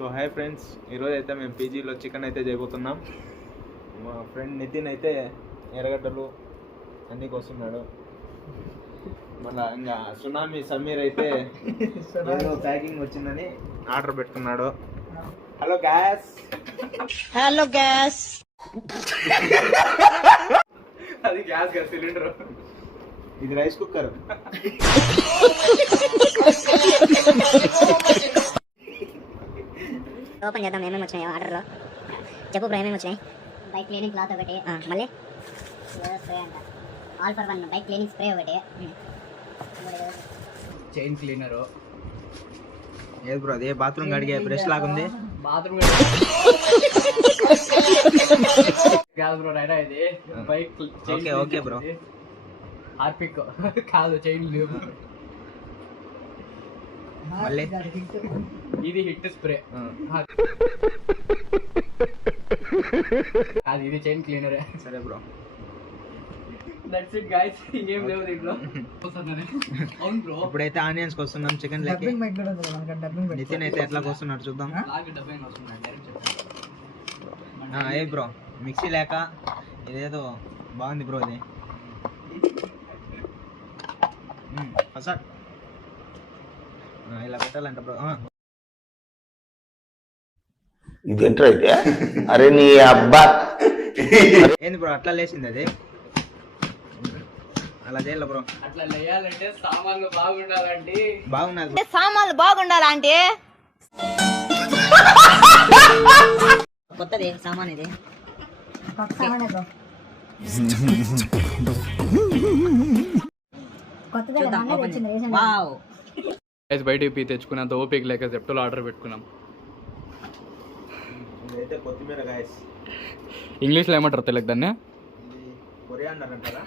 So hi friends, ఈరోజు అయితే మేము పీజీలో చికెన్ అయితే చేయబోతున్నాం. మా ఫ్రెండ్ నితిన్ అయితే ఎర్రగడ్డలు అన్నీ కోస్తున్నాడు. మళ్ళీ ఇంకా సునామీ సమీర్ అయితే ఏదో ప్యాకింగ్ వచ్చిందని ఆర్డర్ పెట్టుకున్నాడు. Hello gas, hello gas. అది గ్యాస్ గా సిలిండర్, ఇది రైస్ కుక్కర్. ఓపెన్ చేద్దాం. ఏమేమి వచ్చినాయి ఆర్డర్లో చెప్పు బ్రో. ఏమేమి వచ్చినాయి? బైక్ క్లీనింగ్ క్లాత్ ఒకటి, మళ్ళీ స్ప్రే అంట, all for one bike cleaning spray ఒకటి, చైన్ క్లీనరు. ఏది బ్రో అదే బాత్రూమ్ కడిగే బ్రష్ లాగుంది. బాత్రూమ్ కాదు బ్రో, రైడా ఇది bike chain. Okay bro. Harpic కాదు, చైన్ లేవు. మళ్ళీ ఇది హిట్ స్ప్రే. అది ఇది చైన్ క్లీనరే. సరే బ్రో, దట్స్ ఇట్ గైస్. ఇంకేం లేవు దీంట్లో. అవును బ్రో. ఇప్పుడైతే ఆనియన్స్ వస్తున్నాం చికెన్ లెక్క. నితిన్ అయితే ఎట్లా వస్తున్నాడు చూద్దాం. ఏ బ్రో, మిక్సీ లేక ఇదేదో బాగుంది బ్రో. ఇది ఫస్ట్ ఇలా పెట్టాలంట బ్రో. ఇదేంట్రా అయితే? అరే నీ అబ్బా, ఏంది బ్రో అట్లా లేచింది? అది అలా చేయాలి బ్రో. అట్లా లేయాలంటే సామాన్లు బాగుండాలంటే. బాగున్నది, సామాన్లు బాగుండాలంటే. కొత్తది సామాన్ ఇది. బయట తెచ్చుకున్నంత ఓపిక లేక జెప్టోలో ఆర్డర్ పెట్టుకున్నాం. ఇదైతే కొత్తిమీర గాయస్. ఇంగ్లీష్లో ఏమంటారు తెలియదు దాన్ని? ఇది కొరియాండర్ అంటారా?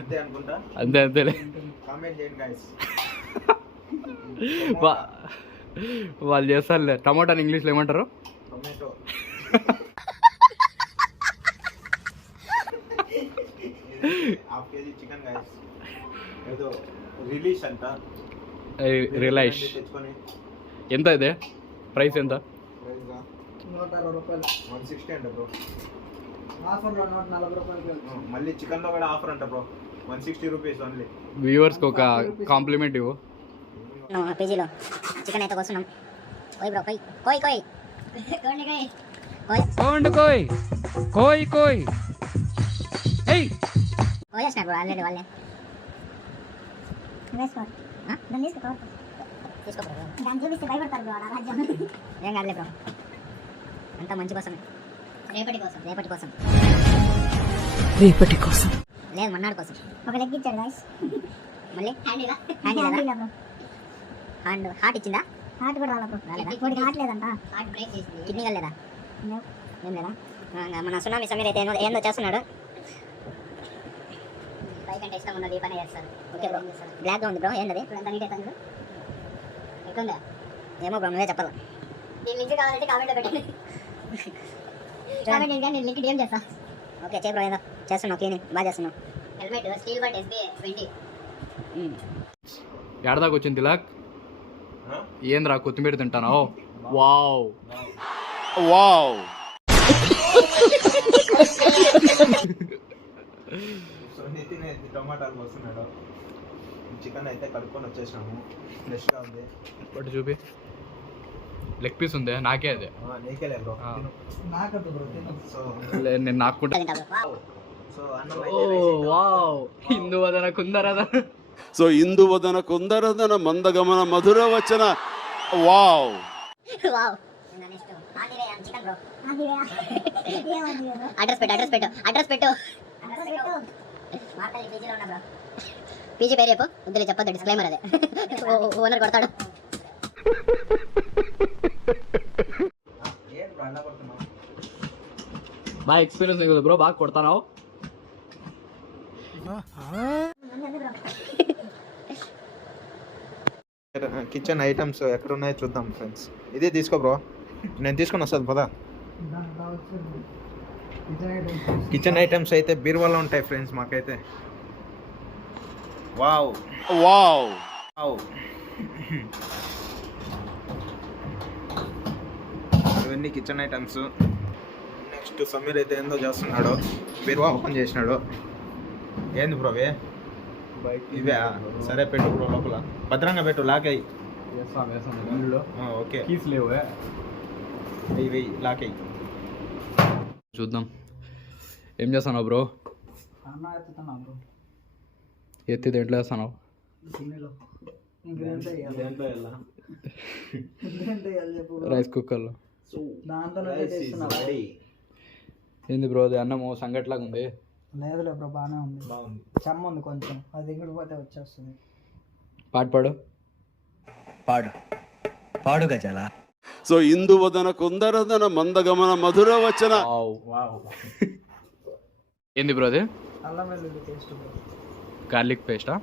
అంతే అనుకుంటా. అంతేలే. కామెంట్ చేయండి గాయస్. వాళ్ళు చేస్తారులే. టమాటాని ఇంగ్లీష్లో ఏమంటారు? Tomato. Half KG chicken guys. ఏదో రిలీష్ అంట. రిలైష్. తెచ్చుకొని ఎంత ఇదే ప్రైస్? ఎంత? ప్రైస్ 160 అంట బ్రో. ఆఫర్లో 140 రూపాయలు. మళ్ళీ చికెన్ లో కూడా ఆఫర్ అంట బ్రో. 160 rupees only. వ్యూవర్స్కి ఒక కాంప్లిమెంట్ ఇవ్వు. పీజీలో చికెన్ అయితే కోస్తున్నాం. కోయ్ బ్రో, కోయ్ కోయ్ కోయ్ కోయ్ కోయ్ కోయ్ కోయేసినారు బ్రో ఆల్రెడీ వాళ్ళే. తీసుకో బ్రో, ఏం కాదులే బ్రో, అంతా మంచి కోసమే. రేపటి కోసం లేదు, మన్నాడు కోసం. ఒక లెగ్ ఇచ్చాడు గాయ్స్. మళ్ళీ హ్యాండ్ హార్ట్ ఇచ్చిందా? హార్ట్ కూడా రాలేదా? హార్ట్ లేదంట. హార్ట్ బ్రేక్ చేసింది. కిడ్నీ లేదా? ఏం లేదా? మన సునామీ సమీర్ అయితే ఏందో చేస్తున్నాడు. బైక్ అంటే ఇష్టం ఉన్నది, ఈ పని చేస్తాను. Okay bro. బ్లాక్గా ఉంది బ్రో, ఏంటది? ఎంత నీట్ అవుతుంది ఎట్లుందా? ఏమో బ్రో, నువ్వే చెప్పాలా. నేను లింక్ కావాలంటే కామెంట్లో పెట్టండి. కామెంట్ నేను లింక్ డిఎం చేస్తా. ఓకే చేయి బ్రో, ఏదో చేస్తున్నావు, క్లీనింగ్ బాగా చేస్తున్నావు. Helmet steel but SB 20. ఎడదాకా వచ్చింది తిలక్? ఏంద్రా కొత్తిమీర తింటాను? Wow wow. సో నితిన్ అయితే టమాటాలు వస్తున్నాడు. చికెన్ అయితే కడుక్కొని వచ్చేసినాము. ఫ్రెష్గా ఉంది. ఒకటి చూపి. లెగ్ పీస్ ఉంది, నాకే అదే. నీకేలే బ్రో. నేను నాకుంటా. సో అన్నం వావ్. హిందువదన కుందరదన. సో ఇందువదన కుందరదన మందగమన మధుర వచన. Wow wow. అడ్రస్ పెట్టు. పీజీ పేరు చెప్పు. వద్దులే చెప్పొద్దు, డిస్క్లైమర్ అదే. ఓనర్ కొడతాడు. బాగా ఎక్స్పీరియన్స్ కదా బ్రో, బాగా కొడతాను. కిచెన్ ఐటమ్స్ ఎక్కడ ఉన్నాయో చూద్దాం ఫ్రెండ్స్. ఇదే తీసుకో బ్రో, నేను తీసుకొని వస్తాను పదా. కిచెన్ ఐటమ్స్ అయితే బీరువాలో ఉంటాయి ఫ్రెండ్స్ మాకైతే. Wow wow wow. ఇవన్నీ కిచెన్ ఐటమ్స్. నెక్స్ట్ సమీర్ అయితే ఏందో చేస్తున్నాడు, బీరువా ఓపెన్ చేసినాడు. ఏంది బ్రో ఇవే? ఇవే సరే పెట్టు బ్రో, లోపల భద్రంగా పెట్టు, లాక్ అయ్యి. ఓకే కీస్ లేవు, వెయ్యి లాక్ అయ్యి. చూద్దాం. ఏం చేస్తున్నావు బ్రో? ఎత్తి దేంట్లో వేస్తున్నావు? రైస్ కుక్కర్లో. ఏంది బ్రో అది అన్నము సంగట్లాగా ఉంది? లేదులే బ్రో, బాగానే ఉంది. చెమ్మ ఉంది కొంచెం, అది దిగుడిపోతే వచ్చేస్తుంది. పాడు పాడు గజాల. సో ఇందువదన కుందరదన మందగమన మధుర వచన. ఏంది బ్రో అది? అల్లం వెల్లుల్లి పేస్ట్ బ్రో. గార్లిక్ పేస్టా?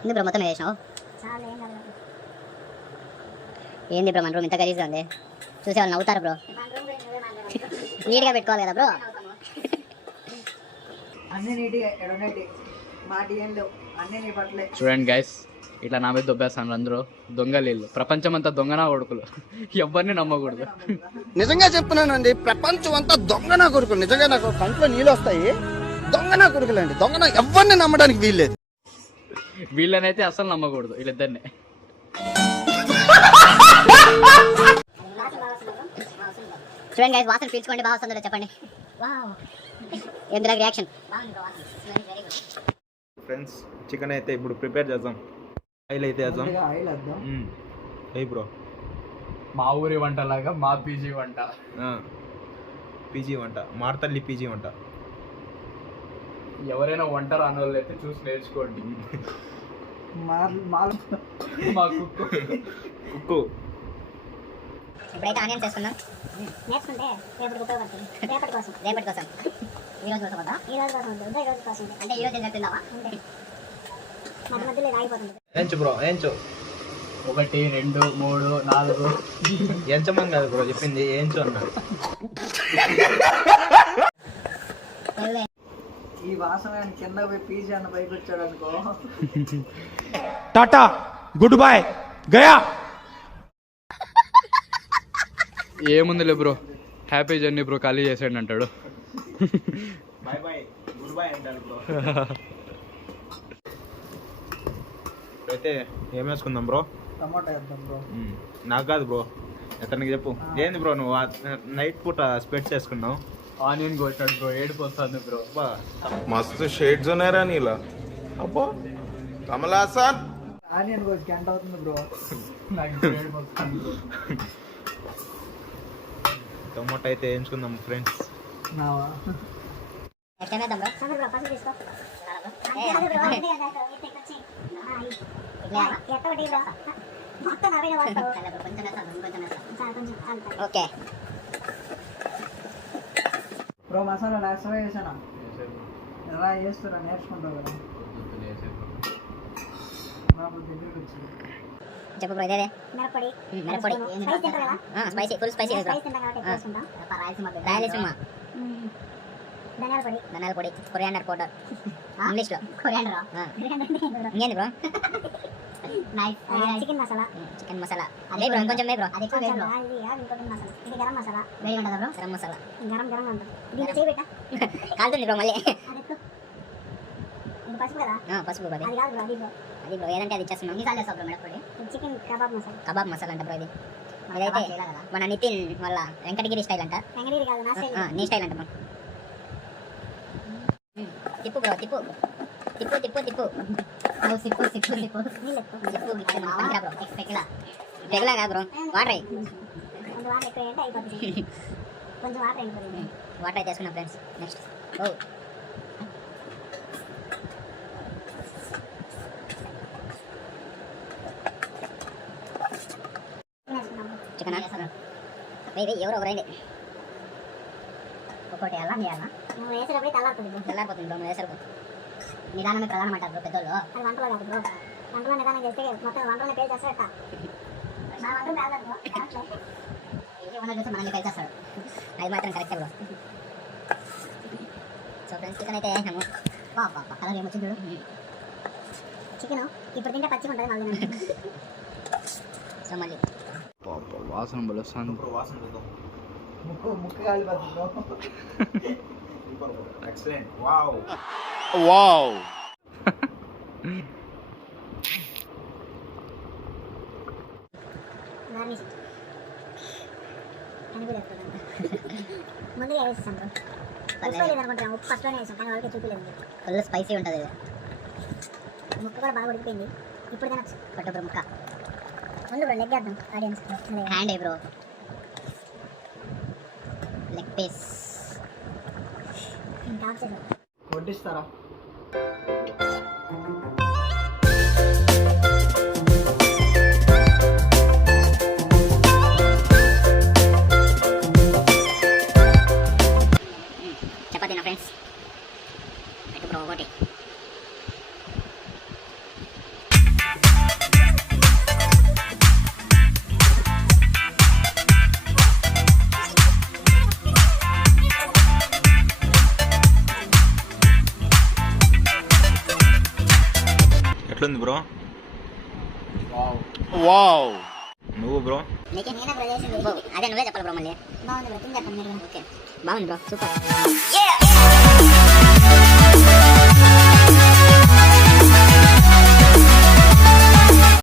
ఏంది బ్రో మొత్తం వేసినావు? ఏంది బ్రో మన రూమ్ ఇంత గలీజ్గా ఉంది, చూసే వాళ్ళు నవ్వుతారు బ్రో. నీట్గా పెట్టుకోవాలి కదా బ్రో. అన్ని నీట్గా ఎడనైతే మాటి ఏం లేవు, అన్నీ నీ పట్లే. చూడండి గైస్, ఇట్లా నా మీద దొబ్బేస్తాను అందరూ. దొంగలీళ్ళు, ప్రపంచమంతా దొంగనా కొడుకులు, ఎవరిని నమ్మకూడదు. నిజంగా చెప్తున్నానండి, ప్రపంచం అంతా దొంగ నా కొడుకులు. నిజంగా నాకు కంట్లో నీళ్ళు వస్తాయి. దొంగ నా కొడుకులండి, దొంగ నా ఎవరిని నమ్మడానికి వీల్లేదు. వీళ్ళనైతే అసలు నమ్మకూడదు, వీళ్ళిద్దరిని. చూడండి గైస్, వాసన పీల్చుకోండి, బాగా వస్తుందో చెప్పండి. ఎందులో రియాక్షన్? ఫ్రెండ్స్ చికెన్ అయితే ఇప్పుడు ప్రిపేర్ చేద్దాం. ఆయిల్ అయితే వేద్దాం. ముందుగా ఆయిల్ వేద్దాం. అయ్యి బ్రో, మా ఊరి వంటలాగా మా పీజీ వంట. పీజీ వంట, మార్తల్లి పీజీ వంట. ఎవరైనా వంట రాని వాళ్ళు అయితే చూసి నేర్చుకోండి. మా కుక్కు. కుక్కు. ఇప్పుడైతే ఆనియన్స్ వేసుకుందాం. నేర్చుకుంటే రేపటికి ఉపయోగపడుతుంది. రేపటి కోసం ఈ రోజు కోసం వద్దా? ఈ రోజు కోసం వద్దా? ఈ రోజు కోసం అంటే ఈ రోజు ఏం చెప్తుందావా? మధ్య మధ్యలో ఆగిపోతుంది. ఏంచు బ్రో, ఏంచు. 1 2 3 4 ఎంచమని కాదు బ్రో చెప్పింది, ఏంచు అన్నా. ఈ వాసన కింద పోయి పీజీ అన్న పైకి వచ్చాడు అనుకో. Tata good bye Gaya. ఏముందిలే బ్రో, హ్యాపీ జర్నీ బ్రో, ఖాళీ చేసాడు అంటాడు. బాయ్ బాయ్ గుడ్ బాయ్ అంటారు బ్రో. అయితే ఏం వేసుకుందాం బ్రో? టమాటా వేద్దాం బ్రో. నాకు కాదు బ్రో, అతనికి చెప్పు. ఏంది బ్రో నువ్వు నైట్ పూట స్పెట్స్ వేసుకున్నావు? ఆనియన్ కొట్టాడు బ్రో, ఏడుపు వస్తుంది బ్రో. मस्त शेड्स ఉన్నాయి రా నీలా. అబ్బో కమల్ హాసన్. ఆనియన్ కోసి గంట అవుతుంది బ్రో. నాకు ఏడుపు వస్తుంది బ్రో. టమాటా అయితే వేయించుకుందాం ఫ్రెండ్స్. నావా నెక్స్ట్ టైం వేద్దాం బ్రో. సమర్ బ్రో ఫస్ట్ తీసుకో. ఓకే బ్రో, మసాలా లాస్ట్ వేసానా? ఎలా చేస్తారా నేర్చుకుంటావు కదా. నాకు దగ్గరికి వచ్చింది. చెప్పు బ్రో. ఇదే మిరప్పొడి. Spicy, full spicy. రాయలసీమ. ధనియాల పొడి, కొరియాండర్ పౌడర్ ఇంగ్లీష్ లో. కొరియాండర్ ఇంకేంది బ్రో? చికెన్ మసాలా అదే బ్రో, ఇంకొంచెం మే బ్రో. అది కొంచెం ఇది గరం మసాలా. వేడి ఉంటుందా బ్రో? గరం మసాలా గరం ఉంటుంది. దీంట్లో చేయి పెట్టా కాలుతుంది బ్రో మళ్ళీ. పసుపు కదా? పసుపు అది కాదు బ్రో, అది బ్రో ఏదంటే అది ఇచ్చేస్తున్నాం. ఎన్నిసార్లు వేస్తావు బ్రో మిరప్పొడి? చికెన్ కబాబ్ మసాలా అంట బ్రో ఇది. ఇదైతే మన నితిన్ వాళ్ళ వెంకటగిరి స్టైల్ అంట. నీ స్టైల్ అంట బ్రో. తిప్పు బ్రో, తిప్పు తిప్పు తిప్పు తిప్పు సిప్పు సిప్పు సిప్పు సిప్పు బ్రో. పెగలా కాదు బ్రో, వాటర్ వాటర్ అయితే వేసుకున్నాం ఫ్రెండ్స్. నెక్స్ట్ చికెన్ ఎవరు ఒకరండి ఒక్కోటి ఎలా చేయాలా? నువ్వు వేసేటప్పుడు తెల్లారిపోతుంది బ్రో. నువ్వు వేసేటప్పుడు నిదానమే ప్రధానం అంటారు బ్రో పెద్దోళ్ళు. అది వంటలో కాదు బ్రో, వంటలో నిదానం చేస్తే మొత్తం వంటలో పేరు చేస్తాడట. మనల్ని కలిసేస్తాడు, అది మాత్రం correct bro. So friends chicken అయితే వేసినాము. కలర్ ఏమొచ్చింది చూడు. చికెన్ ఇప్పుడు తింటే పచ్చిగా ఉంటుంది మళ్ళీ సో మళ్ళీ వాసన బలొస్తుంది. ఇప్పుడు వాసన చూద్దాం. ముక్కు కాలిపోతుంది. ఎక్సలెంట్. వావ్. వావ్ గార్నిష్ అని కూడా చెప్తాను. ముందుగా వేస్తాం బ్రో. ఉప్పు లేదు అనుకుంటున్నాం. ఉప్పు ఫస్ట్లోనే వేసాం కానీ వాళ్ళకి చూపించలేదు. ఫుల్ స్పైసీ ఉంటుంది. ముక్క కూడా బాగా ఉడికిపోయింది. ఇప్పుడు తినచ్చు. పట్టు బ్రో ముక్క. ముందు బ్రో లెగ్ వేద్దాం audience. Hand bro. Leg piece ఇంకా ఆఫ్ చేద్దాం. వడ్డిస్తారా? చపాతీనా ఫ్రెండ్స్? పెట్టు బ్రో ఒకటి. ఎట్లుంది బ్రో? వావ్ నువ్వు బ్రో? నీకే నేనే బ్రో చేసింది బ్రో. అదే నువ్వే చెప్పాలి బ్రో మళ్ళీ. బాగుంది బ్రో. తిని చెప్పండి మీరు. ఓకే బాగుంది బ్రో. సూపర్.